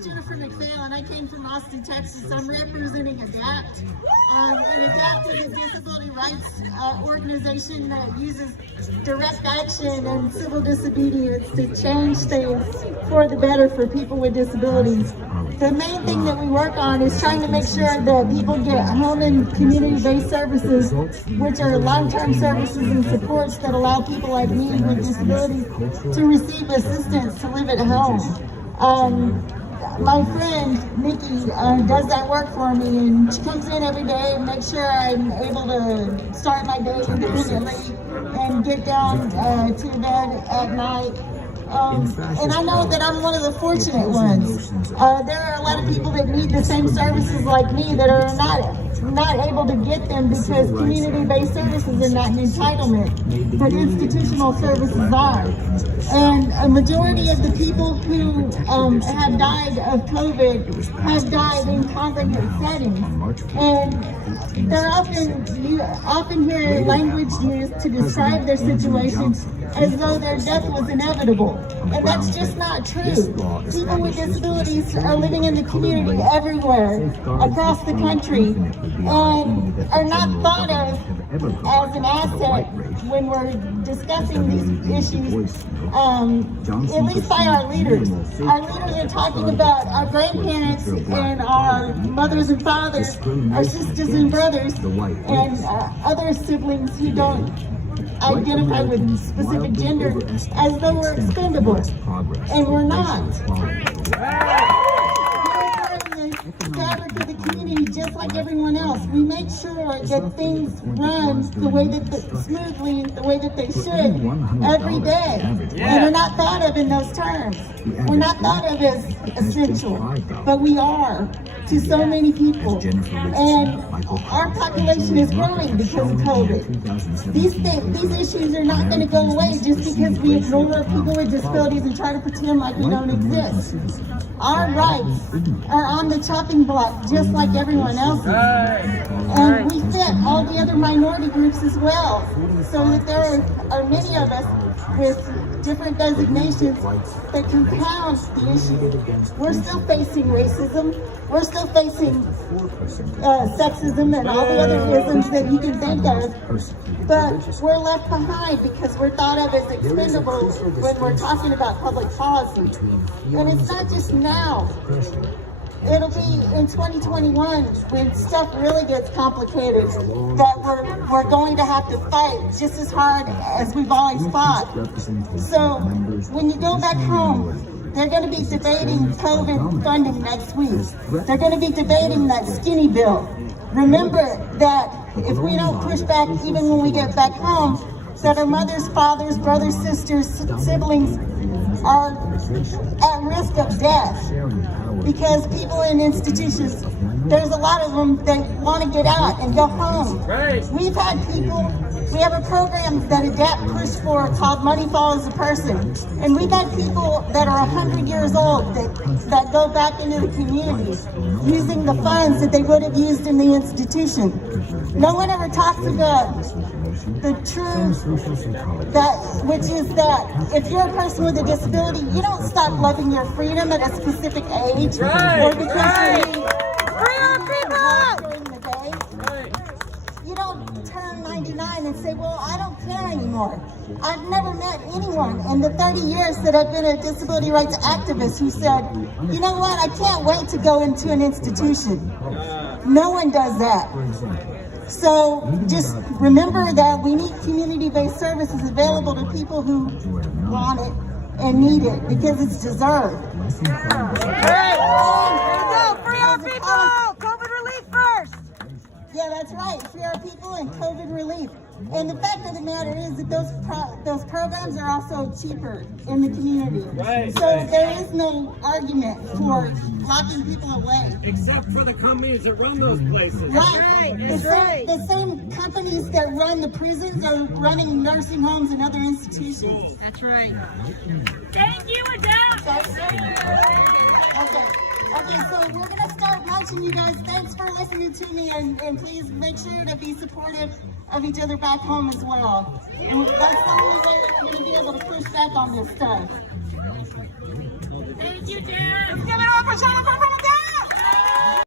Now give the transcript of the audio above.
is Jennifer McPhail, and I came from Austin, Texas. I'm representing ADAPT. And ADAPT is a disability rights organization that uses direct action and civil disobedience to change things for the better for people with disabilities. The main thing that we work on is trying to make sure that people get home and community-based services, which are long-term services and supports that allow people like me with disabilities to receive assistance to live at home. My friend Nikki does that work for me, and she comes in every day and makes sure I'm able to start my day independently and get down to bed at night. And I know that I'm one of the fortunate ones. There are a lot of people that need the same services like me that are not able to get them because community-based services are not an entitlement, but institutional services are. And a majority of the people who have died of COVID have died in congregate settings. And they're often hear language used to describe their situation as though their death was inevitable. And that's just not true. People with disabilities are living in the community everywhere across the country and are not thought of as an asset when we're discussing these issues, at least by our leaders. Our leaders are talking about our grandparents and our mothers and fathers, our sisters and brothers, and other siblings who don't identify with specific gender as though we're expendable, and we're not. The fabric of the community, just like everyone else, we make sure that things run the way that smoothly, the way that they should every day, and are not thought of in those terms. We're not thought of as essential, but we are to so many people, and our population is growing because of COVID. These issues are not going to go away just because we ignore people with disabilities and try to pretend like we don't exist. Our rights are on the chopping block just like everyone else's. And we fit all the other minority groups as well, so that there are many of us with different designations that compound the issue. We're still facing racism, we're still facing sexism and all the other isms that you can think of, but we're left behind because we're thought of as expendable when we're talking about public policy. And it's not just now. It'll be in 2021 when stuff really gets complicated that we're going to have to fight just as hard as we've always fought. So when you go back home, they're going to be debating COVID funding next week. They're going to be debating that skinny bill. Remember that if we don't push back even when we get back home, that our mothers, fathers, brothers, sisters, siblings are at risk of death. Because people in institutions, there's a lot of them that want to get out and go home. We've had people, we have a program that ADAPT pushed for called Money Follows the Person. And we've had people that are 100 years old that go back into the community using the funds that they would have used in the institution. No one ever talks about the truth, which is that if you're a person with a disability, you don't stop loving your freedom at a specific age, or because you need during the day. You don't turn 99 and say, well, I don't care anymore. I've never met anyone in the 30 years that I've been a disability rights activist who said, you know what, I can't wait to go into an institution. No one does that. So just remember that we need community-based services available to people who want it and need it because it's deserved. There you go, free our people! COVID relief first! Yeah, that's right, free our people and COVID relief. And the fact of the matter is that those programs are also cheaper in the community. So there is no argument for locking people away. Except for the companies that run those places. Right. The same companies that run the prisons are running nursing homes and other institutions. That's right. Thank you, ADAPT. Okay, so we're going to start launching, you guys. Thanks for listening to me, and please make sure to be supportive of each other back home as well. And that's the only way that we're going to be able to push back on this stuff. Thank you, Jen. Give it up for